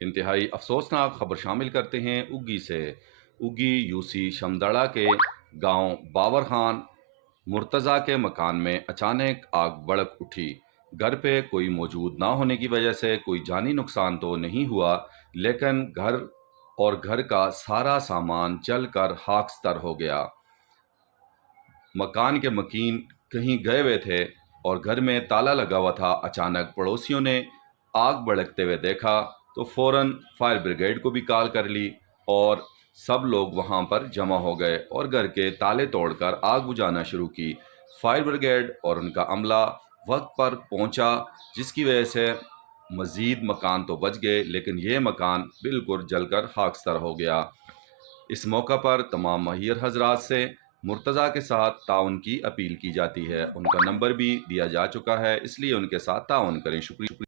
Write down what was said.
انتہائی افسوسناک خبر شامل کرتے ہیں اگی سے۔ اگی یوسی شمدڑا کے گاؤں باور خان مرتضیٰ کے مکان میں اچانک آگ بھڑک اٹھی۔ گھر پہ کوئی موجود نہ ہونے کی وجہ سے کوئی جانی نقصان تو نہیں ہوا، لیکن گھر کا سارا سامان جل کر خاکستر ہو گیا۔ مکان کے مکین کہیں گئے ہوئے تھے اور گھر میں تالا لگا ہوا تھا۔ اچانک پڑوسیوں نے آگ بھڑکتے ہوئے دیکھا تو فوراً فائر بریگیڈ کو بھی کال کر لی اور سب لوگ وہاں پر جمع ہو گئے اور گھر کے تالے توڑ کر آگ بجھانا شروع کی۔ فائر بریگیڈ اور ان کا عملہ وقت پر پہنچا، جس کی وجہ سے مزید مکان تو بچ گئے، لیکن یہ مکان بالکل جل کر خاکستر ہو گیا۔ اس موقع پر تمام ماہر حضرات سے مرتضیٰ کے ساتھ تعاون کی اپیل کی جاتی ہے۔ ان کا نمبر بھی دیا جا چکا ہے، اس لیے ان کے ساتھ تعاون کریں۔ شکریہ۔